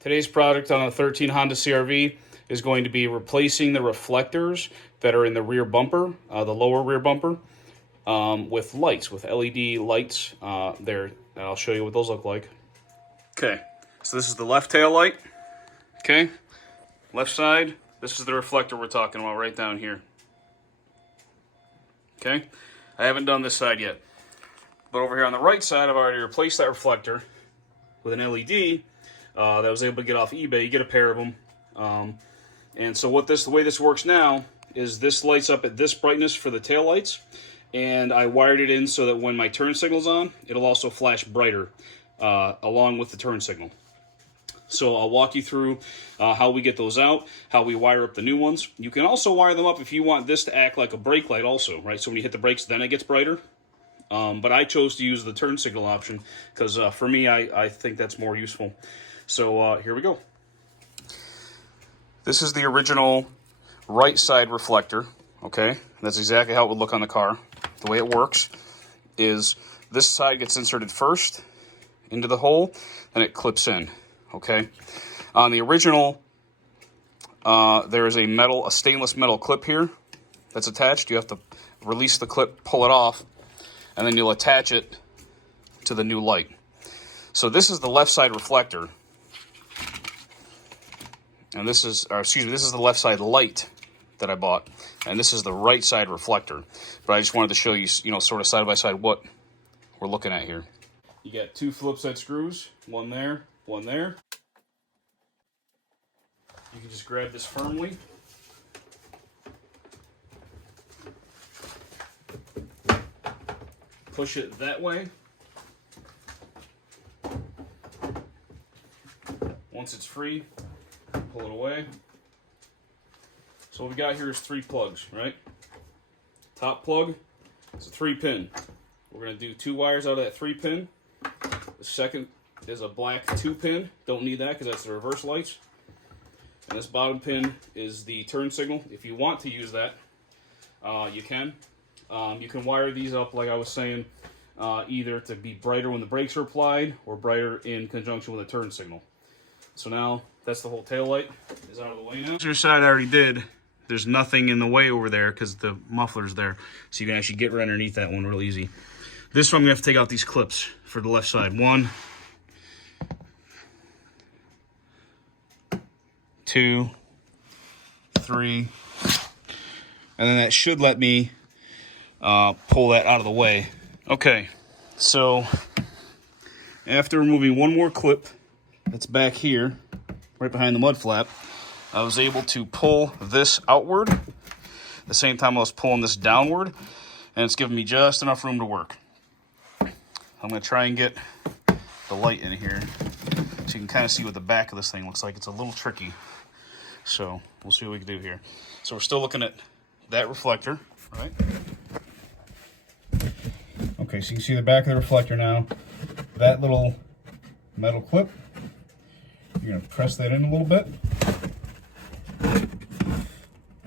Today's product on a 13 Honda CR-V is going to be replacing the reflectors that are in the rear bumper, the lower rear bumper, with lights, with LED lights there. And I'll show you what those look like. Okay, so this is the left tail light. Okay, left side, this is the reflector we're talking about right down here. Okay, I haven't done this side yet. But over here on the right side, I've already replaced that reflector with an LED that I was able to get off eBay. You get a pair of them. And so the way this works now is this lights up at this brightness for the tail lights, and I wired it in so that when my turn signal's on, it'll also flash brighter along with the turn signal. So I'll walk you through how we get those out, how we wire up the new ones. You can also wire them up if you want this to act like a brake light also, right? So when you hit the brakes, then it gets brighter. But I chose to use the turn signal option because for me, I think that's more useful. So here we go. This is the original right side reflector, okay? That's exactly how it would look on the car. The way it works is this side gets inserted first into the hole, then it clips in, okay? On the original, there is a stainless metal clip here that's attached. You have to release the clip, pull it off, and then you'll attach it to the new light. So this is the left side reflector. And this is the left side light that I bought. And this is the right side reflector. But I just wanted to show you, sort of side by side what we're looking at here. You got two Phillips head screws, one there, one there. You can just grab this firmly. Push it that way. Once it's free, pull it away. So what we got here is 3 plugs, right? Top plug is a 3-pin. We're going to do 2 wires out of that 3-pin. The second is a black 2-pin. Don't need that because that's the reverse lights. And this bottom pin is the turn signal. If you want to use that, you can. You can wire these up, like I was saying, either to be brighter when the brakes are applied or brighter in conjunction with a turn signal. So now that's the whole tail light is out of the way now. This side I already did. There's nothing in the way over there because the muffler's there. So you can actually get right underneath that one real easy. This one I'm going to have to take out these clips for the left side. 1, 2, 3. And then that should let me pull that out of the way. Okay, so after removing one more clip that's back here, right behind the mud flap, I was able to pull this outward at the same time I was pulling this downward, and it's giving me just enough room to work. I'm going to try and get the light in here so you can kind of see what the back of this thing looks like. It's a little tricky, so we'll see what we can do here. So we're still looking at that reflector, right? Okay, so you can see the back of the reflector now. That little metal clip, you're going to press that in a little bit.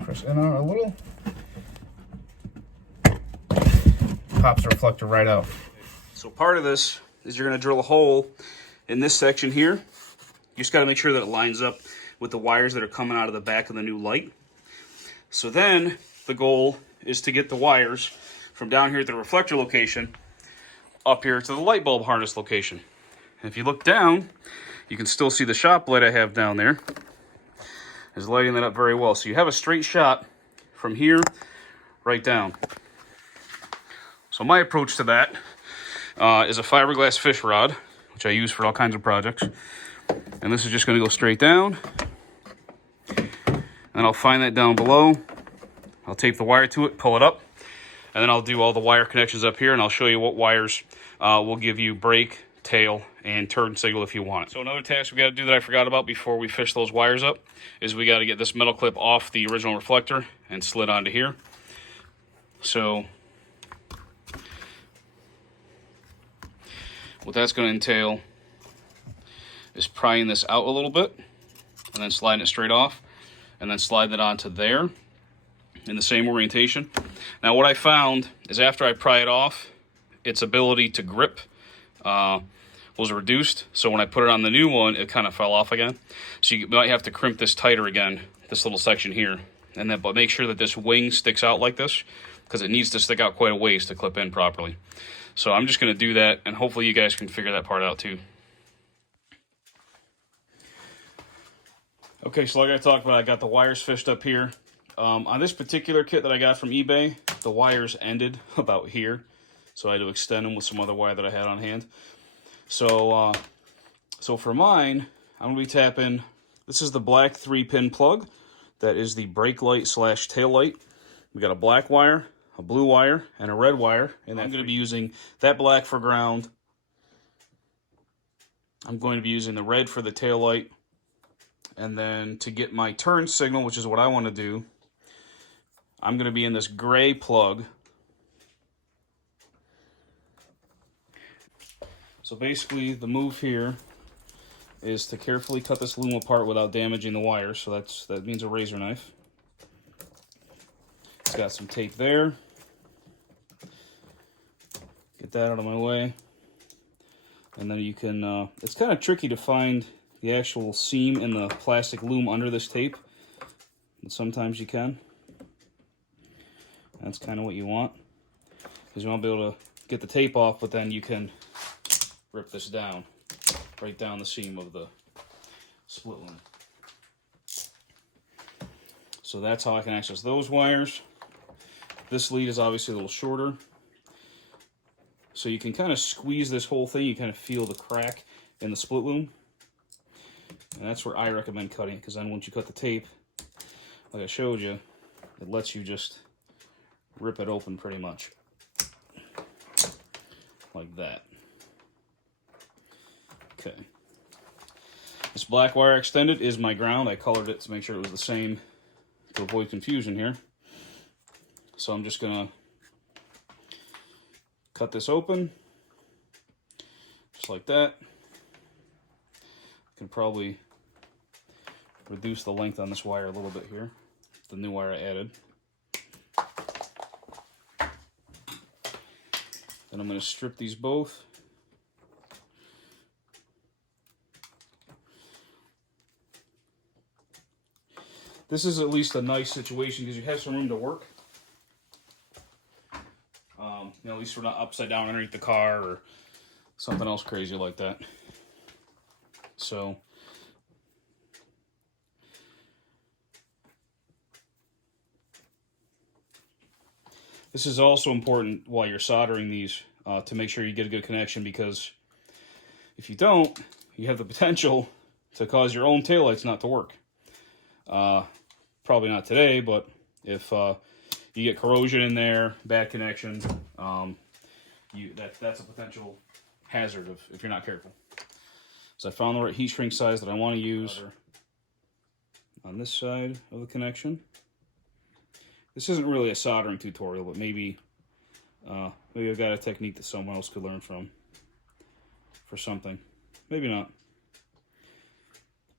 Press in on it a little. Pops the reflector right out. So part of this is you're going to drill a hole in this section here. You just got to make sure that it lines up with the wires that are coming out of the back of the new light. So then the goal is to get the wires from down here at the reflector location up here to the light bulb harness location. And if you look down, you can still see the shop light I have down there is lighting that up very well. So you have a straight shot from here right down. So my approach to that is a fiberglass fish rod, which I use for all kinds of projects. And this is just going to go straight down. And I'll find that down below. I'll tape the wire to it, pull it up. And then I'll do all the wire connections up here, and I'll show you what wires will give you brake, tail, and turn signal if you want it. So another task we got to do that I forgot about before we fish those wires up is we got to get this metal clip off the original reflector and slid onto here. So what that's going to entail is prying this out a little bit and then sliding it straight off and then sliding it onto there in the same orientation. Now what I found is after I pry it off, its ability to grip was reduced. So when I put it on the new one, it kind of fell off again. So you might have to crimp this tighter again, this little section here. And then, but make sure that this wing sticks out like this, because it needs to stick out quite a ways to clip in properly. So I'm just going to do that, and hopefully you guys can figure that part out too. Okay, so like I talked about, I got the wires fished up here. On this particular kit that I got from eBay, the wires ended about here, so I had to extend them with some other wire that I had on hand. So, so for mine, I'm going to be tapping, this is the black 3-pin plug. That is the brake light / tail light. We got a black wire, a blue wire, and a red wire. And I'm going to be using that black for ground. I'm going to be using the red for the tail light. And then to get my turn signal, which is what I want to do, I'm going to be in this gray plug. So basically the move here is to carefully cut this loom apart without damaging the wires. So that means a razor knife. It's got some tape there. Get that out of my way. And then you can, it's kind of tricky to find the actual seam in the plastic loom under this tape. But sometimes you can. That's kind of what you want. Because you won't be able to get the tape off, but then you can rip this down. Right down the seam of the split loom. So that's how I can access those wires. This lead is obviously a little shorter. So you can kind of squeeze this whole thing. You kind of feel the crack in the split loom. And that's where I recommend cutting, because then once you cut the tape, like I showed you, it lets you just rip it open pretty much. Like that. Okay. This black wire extended is my ground. I colored it to make sure it was the same to avoid confusion here. So I'm just going to cut this open, just like that. I can probably reduce the length on this wire a little bit here, the new wire I added. Then I'm going to strip these both. This is at least a nice situation because you have some room to work. You know, at least we're not upside down underneath the car or something else crazy like that. So, this is also important while you're soldering these to make sure you get a good connection, because if you don't, you have the potential to cause your own taillights not to work. Probably not today, but if you get corrosion in there, bad connection, that's a potential hazard if you're not careful. So I found the right heat shrink size that I want to use on this side of the connection. This isn't really a soldering tutorial, but maybe I've got a technique that someone else could learn from for something. Maybe not.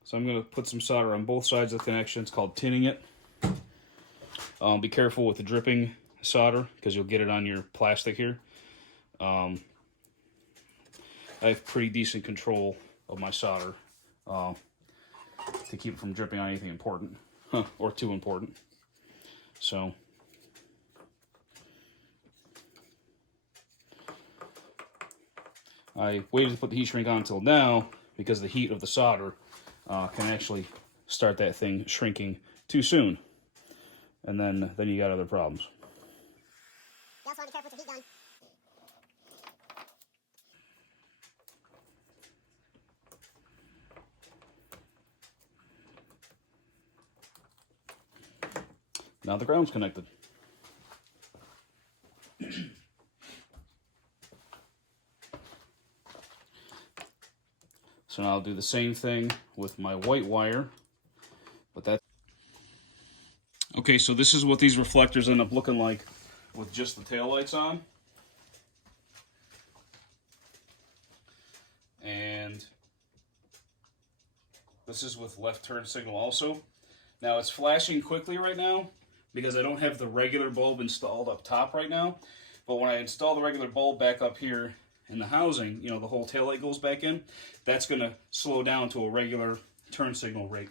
So I'm going to put some solder on both sides of the connection. It's called tinning it. Be careful with the dripping solder because you'll get it on your plastic here. I have pretty decent control of my solder to keep it from dripping on anything important or too important. So I waited to put the heat shrink on until now because the heat of the solder can actually start that thing shrinking too soon, and then you got other problems. You also want to be careful with your heat gun. Now the ground's connected. So now I'll do the same thing with my white wire, but that's okay. So this is what these reflectors end up looking like with just the taillights on. And this is with left turn signal also. Now it's flashing quickly right now because I don't have the regular bulb installed up top right now. But when I install the regular bulb back up here, and the housing, you know, the whole taillight goes back in, that's going to slow down to a regular turn signal rate.